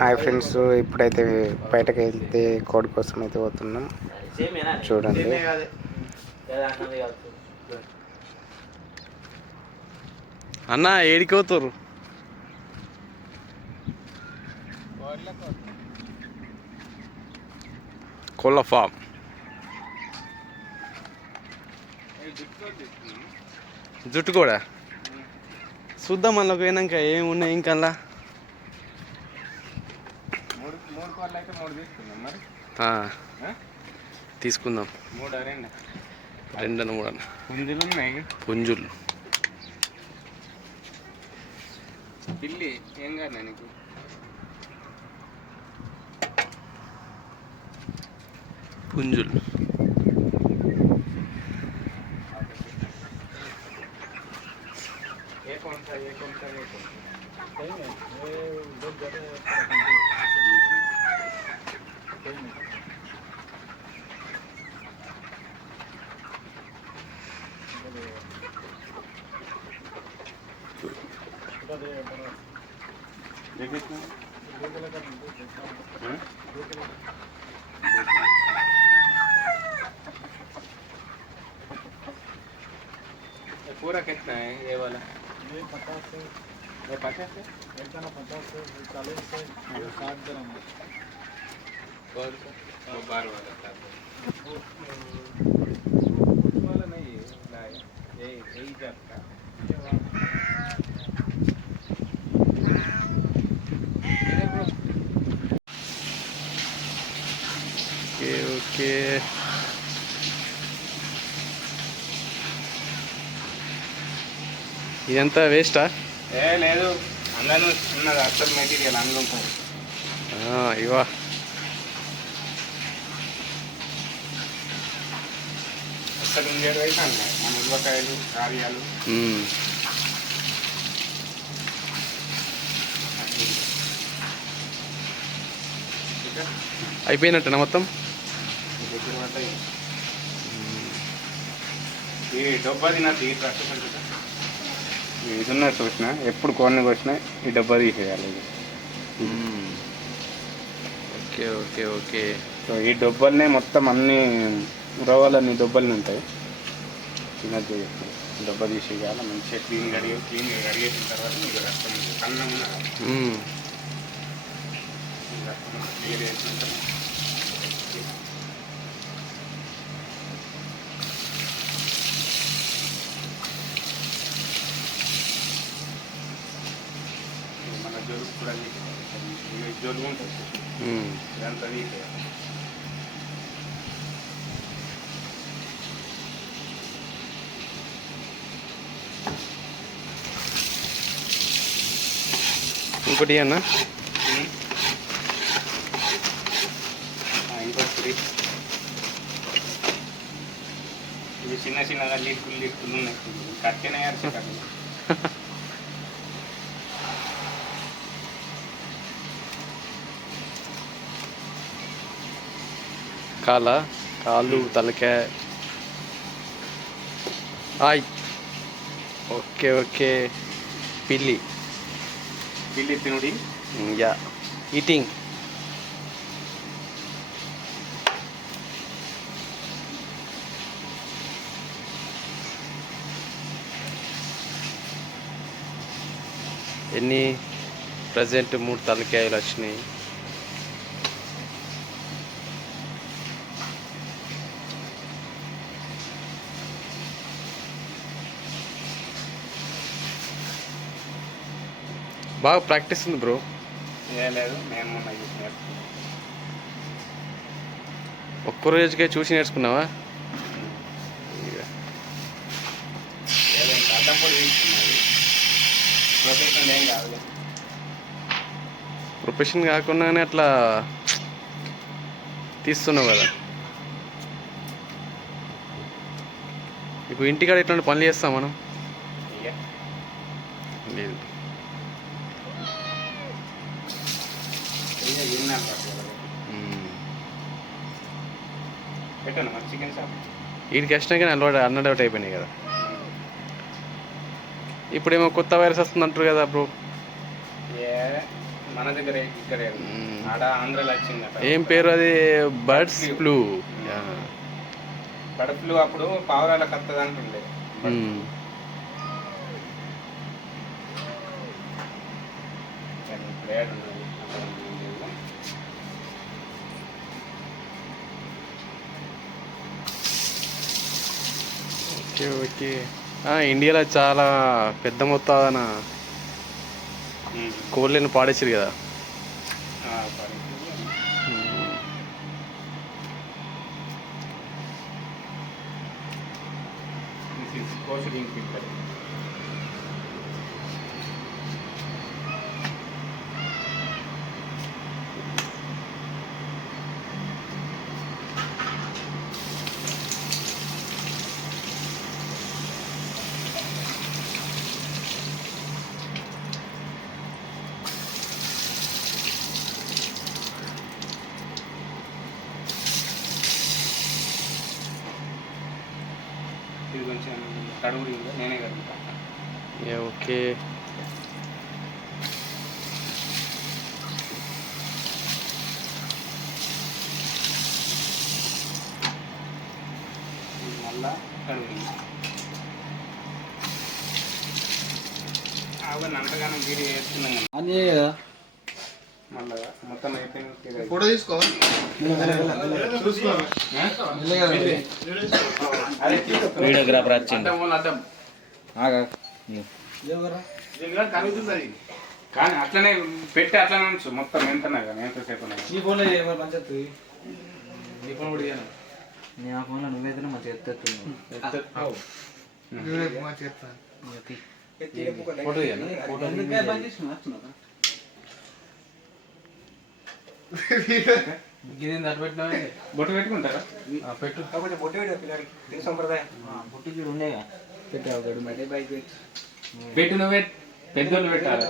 Hi friends ఇప్పుడైతే బయటకు వెళ్తే కోడి కోసం అయితే పోతున్నాం. చూడండి. అన్న ఏడికి పోతారు కోళ్ళ ఫామ్. జుట్టు కూడా. చూద్దాం అన్న పోయినాక ఏమి ఉన్నాయి ఇంకా అయితే మూడు తీసుకుందాం మరి. తీసుకుందాం. మూడు రెండు? రెండు మూడు అన్న పుంజులు. ఉన్నాయి పుంజులు పిల్లి ఏం కాదు నీకు? పుంజులు. ఏ కొంత ఏ కొంత ఏ కొంత. पूरा कितना है ये वाला? ये पचास से। ये पचास है एक दाना पचास से चालीस से साठ ग्राम है। कौन सा वो बार वाला था। वो, वाला नहीं है लाया ये यही जात का। ఇదంతా వేస్టా ఏ లేదు. అందరూ ఉన్నది అసలు మెటీరియల్ ఇవా అసలు ఉండేది అయితే అన్నాయి మన ఉల్లకాయలు కార్యాలు. అయిపోయినట్టేనా మొత్తం? పడ్డాయి ఈ డబ్బా తినద్దు ఈ ట్రస్ట్ ఇది చూసిన ఎప్పుడు కొన్ని వచ్చినా ఈ డబ్బా తీసేయాలి. ఇది. Okay okay okay. సో ఈ డబ్బల్నే మొత్తం అన్ని రవ్వలన్నీ డబ్బల్ని ఉంటాయి. తినద్దు. డబ్బా తీసేయాలి మంచిగా క్లీన్ కడిగి క్లీన్గా కడిగేసిన తర్వాత మీకు అన్నం మ్మ్. క్లియర్ చేసిన జోలు కూడా తీసేయాలి. ఈ జోలు ఉంటుంది తీసేయాలి ఇంకోటి అన్న ఇంకొకటి ఇవి చిన్న చిన్నగా లీకులు లీకులు ఉన్నాయి. కట్టెనే అరిచేటట్టు. కాల కాళ్ళు తలకాయ ఆయ్. Okay okay. పిల్లి. పిల్లి తినుడి. యా. ఈటింగ్ ఎన్ని? ప్రజెంట్ మూడు తలకాయలు వచ్చినాయి. బాగా ప్రాక్టీస్ ఉంది బ్రో. లేదు నేను. ఒక్క రోజుకే చూసి నేర్చుకున్నావా? ప్రొఫెషన్ కాకుండానే అట్లా తీస్తున్నావు కదా. ఇప్పుడు ఇంటికాడ ఇట్లాంటి పనులు చేస్తాం మనం? లేదు. పెట్టాను చికెన్ షాప్ వీడికి వచ్చినాక అలవాటు అన్నడౌట్ అయిపోయినాయి కదా. ఇప్పుడేమో కొత్త వైరస్ వస్తుంది అంటారు కదా బ్రో ఏ మన దగ్గర ఇక్కడే. ఆడ ఆంధ్రలో వచ్చిందట. ఏం పేరు అది? Birds flu. బర్డ్ ఫ్లూ అప్పుడు పావురాలకు వస్తుంది అంటుండే. ఇప్పుడు ఏడ ఉన్నది? అక్కడ ఉంది. ఓకే. ఓకే ఆ, ఇండియాలో చాలా పెద్ద మొత్తాన. కోళ్ళని పాడేసారు కదా. This is poached ink ఇది కొంచెం కడుగు నేనే కడుగుతాను ఏ, ఓకే. మళ్ళా కడుగు అంతగానం వీడియో వేస్తున్నాం మళ్ళా మొత్తం అయిపోయిన ఫోటో తీసుకో. చూసుకో వీడియోగ్రాఫర్ వచ్చింది కానీ అట్లనే పెట్టి అట్లనే ఉంచు. మొత్తం ఎంతనా కానీ ఎంతసేపు. నీ ఏమైనా మంచి నీ ఫోన్ కూడా. నీ ఆ ఫోన్లో నువ్వైతే మంచిగా ఎత్తేస్తున్నావు ఫోటో ఇయ్యను. ఫోటో ఇదేంది అటు పెట్టినావే? బొట్టు పెట్టుకుంటారా? ఆ, పెట్టు. పుట్టికి ఉండేగా పెట్టు నువ్వే. పెద్దోళ్ళు పెట్టాలి?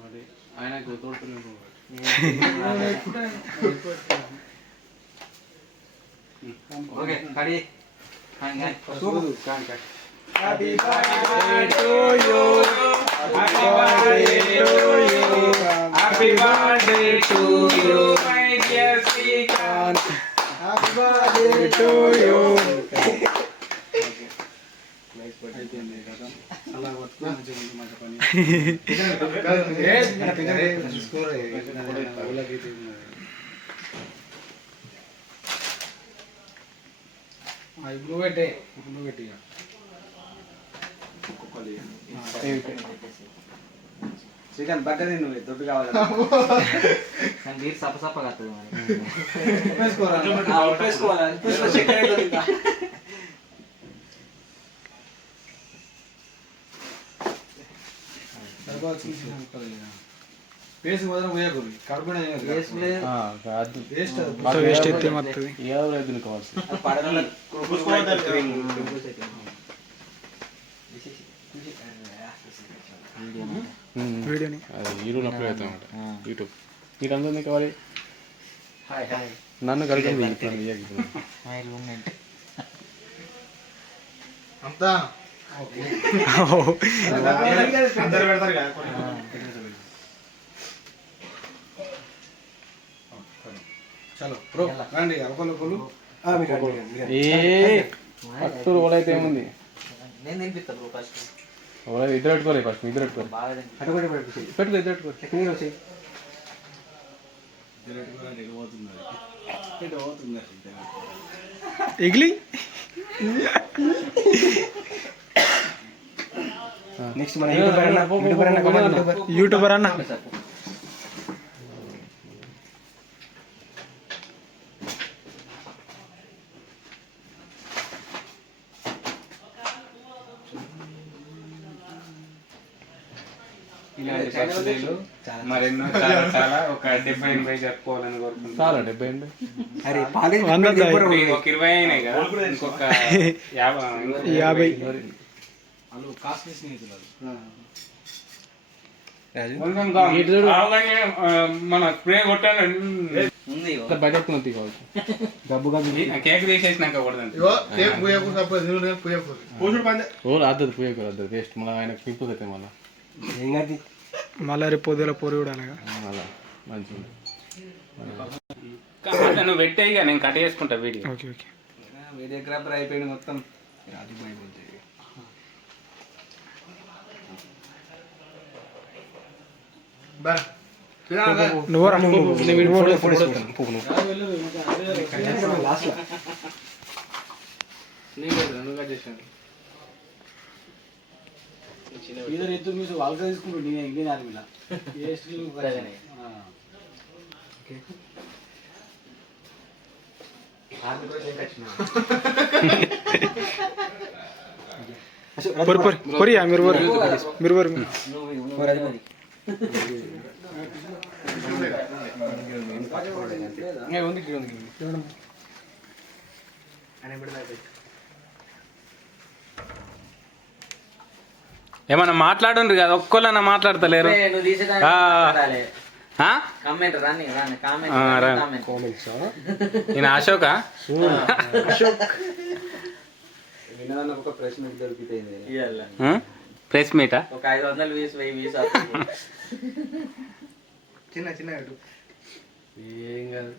మరి ఆయనకు తోడుతున్నాను ಓಕೆ ಕಡಿ Happy birthday to you. Happy birthday to you. Happy birthday to you. My dear Srikanth. Happy birthday to you. Score ఇప్పుడు నువ్వు పెట్టే ఇప్పుడు నువ్వు పెట్టి ఇక. శ్రీకాంత్ బగ్గది నువ్వు దొడ్డు కావాలి నీరు సప్ప సప్ప కత్తది మరి ఉప్పేసుకోరా. ఆ, ఉప్పేసుకోవాలి ఉప్పేసుకో చక్కెర వేయలేదు ఇంకా. సరిపోవాల్సింది వేస్ట్ మొత్తం వీడియోని యూట్యూబ్ అప్లోడ్ అవుతాం యూట్యూబ్ అందరినీ కావాలి నన్ను కలిగింది అంతా ఓకే అందరు పెడతారు కదా చలో బ్రో రండి ఒకళ్ళు ఒకళ్ళు ఏ పట్టు రోల్ అయితే ఏముంది నేను తినిపిస్తా బ్రో ఫస్ట్ రోల్ ఇద్దరు పెట్టుకోవాలి ఫస్ట్ ఇద్దరు పెట్టుకోవాలి బాగా తినిపి పెట్టుకో ఇద్దరు పెట్టుకోవాలి మీరు వచ్చి ఎగిలి నెక్స్ట్ మన యూట్యూబర్ అన్న యూట్యూబర్ అన్న కమెంట్ యూట్యూబర్ అన్న ఇలాంటి బర్త్డేలు మరెన్నో చాలా చాలా ఒక డెబ్బై ఎనభై జరుపుకోవాలని కోరుకుంటున్నాను చాలా డెబ్బై ఎనభై. అరే పాలే ఇప్పుడు ఒక ఇరవై అయినాయి కదా. ఇంకొక యాభై యాభై. వాళ్ళు కాస్ట్లీ స్నేహితులు మన స్ప్రే ఉంది ఇగో. బయట ఎత్తుకుని కావచ్చు కేక్ తీసేసినాక కొడదాం ఇగో టేప్ పోయకు తప్ప నీళ్ళు కానీ పోయకు. పూసుడు పందే ఓ అద్దదు పోయకు అద్దదు వేస్ట్. మళ్ళీ ఆయన అయితే మళ్ళీ. మళ్ళీ రేపు పొద్దుల పొరి కూడా అనగా. అలా. నువ్వు పెట్టేయిగా నేను కట్ చేసుకుంటా వీడియో. Okay okay. అయిపోయింది మొత్తం. బా నువ్వు రా పొరి ఏమన్నా మాట్లాడుండ్రు కదా ఒక్కళ్ళన్నా మాట్లాడతలేరు నువ్వు తీసేదానికి ఆ. మాట్లాడాలి. ఆ? కామెంట్ రాని రాని కామెంట్ ఆ, రా. కామెంట్ నేను అశోక? వినడానికి ఒక ప్రశ్న దొరికిపోయింది ఇవాళ ప్రెస్ మీటా? ఒక ఐదు వందలు వీసు వెయ్యి వీసు చిన్న చిన్న ఏం కాదు.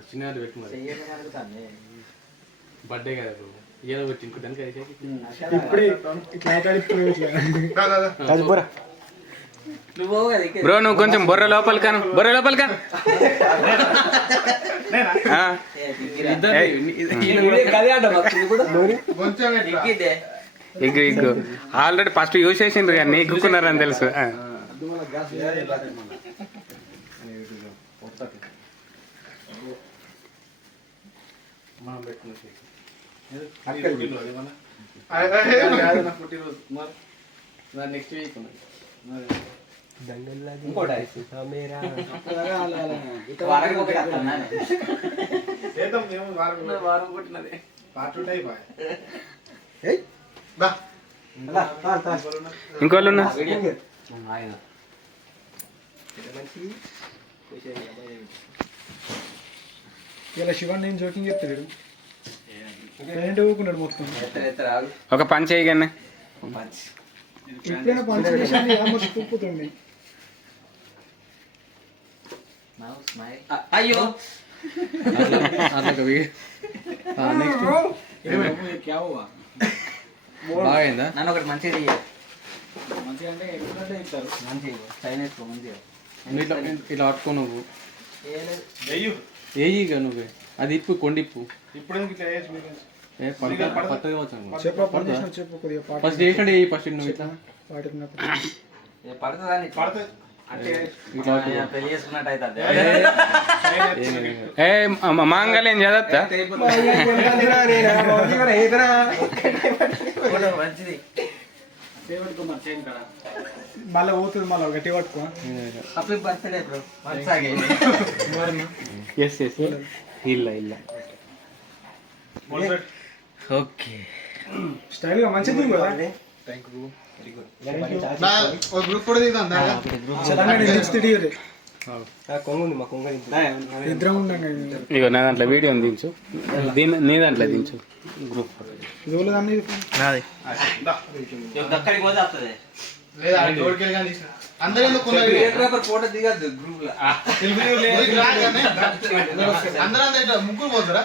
చిన్న బర్త్డే కదా బ్రో నువ్వు కొంచెం బొర్ర లోపల కాను బొర్ర లోపల కాను. ఇగ్గు ఇగ్గు. ఆల్రెడీ ఫస్ట్ యూజ్ చేసిండ్రు కానీ నీకున్నారని తెలుసు. ఆ. మనం పెట్టుకున్న నెక్స్ట్ వీక్? వారం కొట్టినది. పాటుంటాయి బా ఇంకోళ్ళు ఇలా శివన్ నేను జోకింగ్ చెప్తాడు ఒక పని చేయగానే అయ్యో. అట్లా నెక్స్ట్ బాగైందా? నన్ను ఒకటి మంచిగా చెయ్యి. మంచిగా అంటే ఇస్తారు? మంచిగా చైనీస్ మంచిగా. ఇట్లా ఇట్లా పట్టుకో నువ్వు. ఏయి ఇక నువ్వే. అది ఇప్పు కొండిప్పు ఇప్పుడు ఫస్ట్ చేసినట్టు ఏ ఫస్ట్ నువ్వు ఇట్లా? పడుతుందా మాంగళ్యం మళ్ళీ పోతుంది మళ్ళీ గట్టి పట్టుకో. ఎస్ ఎస్ ಇಲ್ಲ ಇಲ್ಲ ఓకే స్టైల్ గా మంచిది ఉంది కదా గ్రూప్ కూడా తీద్దాం ఇద్దరం ఉన్నాం కదా. ఇగో నా దాంట్లో వీడియో దించు దీని నీ దాంట్లో దించు గ్రూప్ ఇది అందరూ ఫోటో దిగద్దు గ్రూప్లో అందరూ ముగ్గురు పోతారా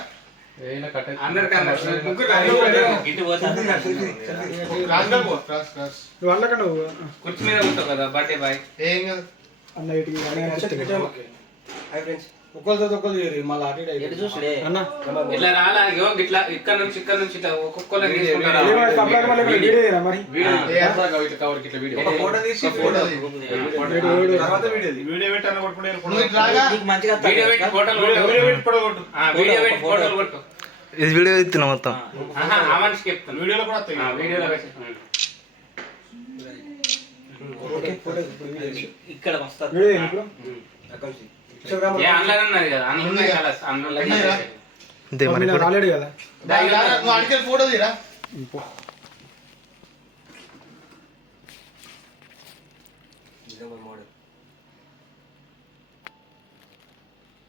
కుర్చీ మీద ఉంటావు కదా బర్త్డే బాయ్. ఏం కాదు. అన్న ఇటు ఒక్కరితో ఒక్కరు చేయరు మళ్ళీ అటు ఇటు ఎటు చూసుడే అన్న. ఇట్లా రాలా ఇగో ఇట్లా ఇక్కడ నుంచి ఇక్కడ నుంచి ఇట్లా ఒక్కొక్కరు తీసుకుంటారా? ఫోటో తీసి ఫోటో. Video, video. నువ్వు ఇటు రాగా నీకు మంచిగా వీడియో పెట్టి ఫోటోలు కొట్టు. ఆ, వీడియో పెట్టి ఫోటోలు కొట్టు. ఇది వీడియో ఇస్తున్నా మొత్తం ఆహా, ఆ మనిషికి చెప్తాను వీడియోలో కూడా వీడియోలో పెట్టి ఇక్కడ మస్తు వీడియో. చేయను ఇప్పుడు ఏ ఆన్లైన్ ఉన్నది కదా ఆన్లైన్ ఉన్నాయి ఆన్లైన్? అంతే మరి రాలేడు ఫోటో తీరా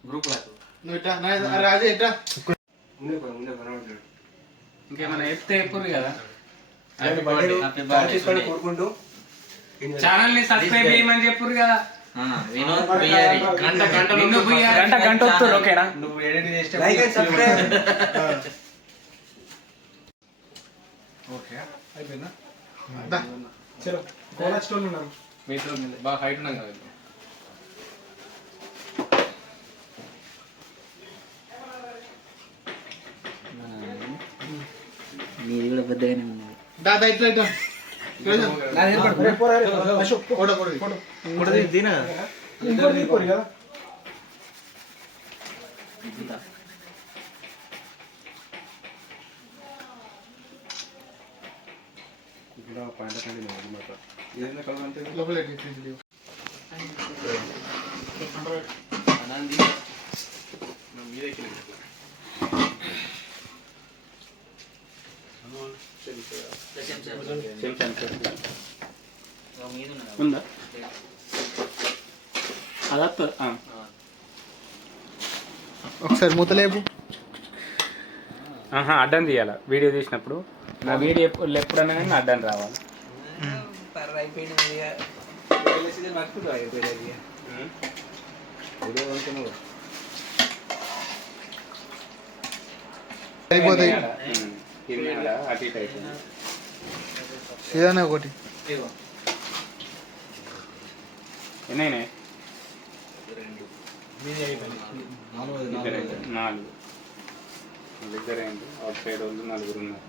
గ్రూప్ ఇంకేమైనా చెప్తే ఎప్పుడు కదా ఛానల్ని సబ్స్క్రైబ్ చేయమని చెప్పుడు కదా వినోద్ బిహారీ గంట గంట నిన్ను పోయారు. గంట గంట వస్తుంది ఓకేనా? నువ్వు ఎడిట్ చేస్తే లైక్ అండ్ సబ్స్క్రైబ్. ఓకే. అయిపోయిందా? దా. చలో. కోలాజ్ వాళ్ళు ఉన్నారు. మీతో బాగా హైట్ ఉన్నాం కదా మీది కూడా పెద్దగానే ఉంది దా దా ఇట్లా ఇట్లా. అరే, పోరా, అరే, అశోక్, పో. ఫోటో ఫోటో దీనా ఇంకోటి తీసుకోరు కదా లోపల ఎట్టి, ఇట్టి, ఇట్టి. ఉందా? ఒకసారి మూతలేపు ఆహా అడ్డం తీయాలి? వీడియో తీసినప్పుడు? నా వీడియో ఎప్పుడు ఎప్పుడన్నా కానీ అడ్డం రావాలి. అయిపోతాయి. ఇదనే ఒకటి. ఇద్దరు నాలుగు. ఇద్దరు ఏంటి ఒక సైడ్ వాళ్ళు నలుగురు ఉన్నారు.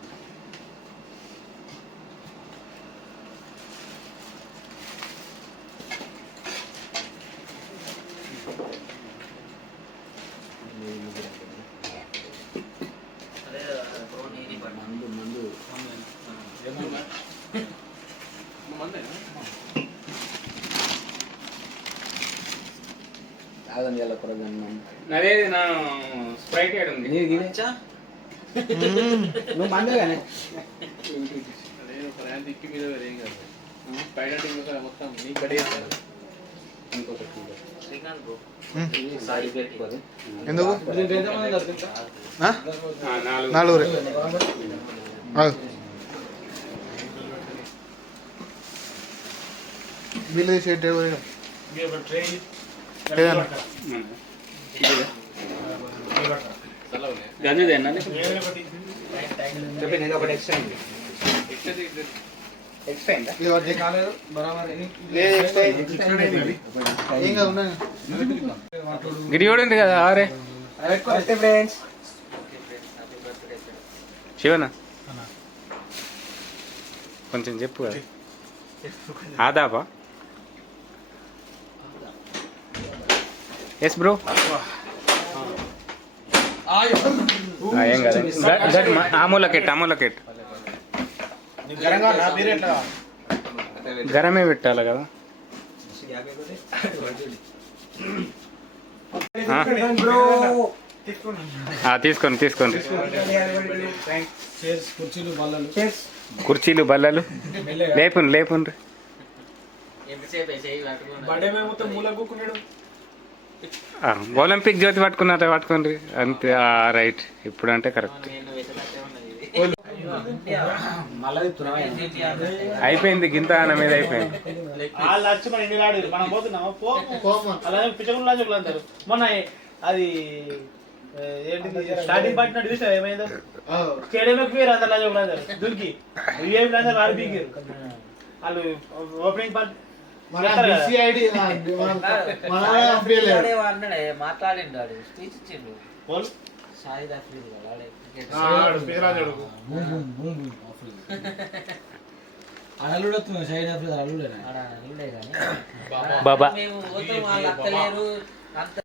అదే నా స్ప్రైట్ యాడ్ ఉంది నువ్వు మందేగానే ఎందుకు ఆ? ఆ, నాలుగు నాలుగురే ఆగు. బిల్లు తీసి ఎట్టే పోయినా ఏదన్నా ఉమ్. గదిదేనా ఎక్స్ట్రా అయిందా ఇది ఒకటి కాలేదు లేదు ఎక్స్ట్రా అయింది. ఏం గిరి కూడా ఉంది కదా ఆరే ఫ్రెండ్స్ శివనా? కొంచెం చెప్పు కదా. ఆదాబా? ఎస్ బ్రో ఏం కదా. గ- గట్ మా- ఆ మూలకెట్ ఆ మూలకెట్ నా పేరు ఎట్లా గరమే పెట్టాలి కదా. తీసుకోండి తీసుకోండి. చైర్స్ కుర్చీలు బల్లలు. కుర్చీలు బల్లలు ఒలింపిక్ జ్యోతి పట్టుకున్నారా పట్టుకోండి. అంతే ఆ, రైట్. ఇప్పుడు అంటే కరెక్ట్. అయిపోయింది గింత అన్న మీద అయిపోయింది. మొన్న అది స్టార్టింగ్ ఏమైందో? పోయారు అందరు దురికి వాడు పీకారు వాళ్ళు ఓపెనింగ్ పార్ట్ మాట్లాడిండు వాడు స్పీచ్ ఇచ్చిండు. వాళ్ళు షాహిద్ అఫ్రీద్ అల్లుడు వస్తున్నాడు నిండే కానీ బాబా. మేము పోతాం వాళ్ళు అక్కలేరు అంత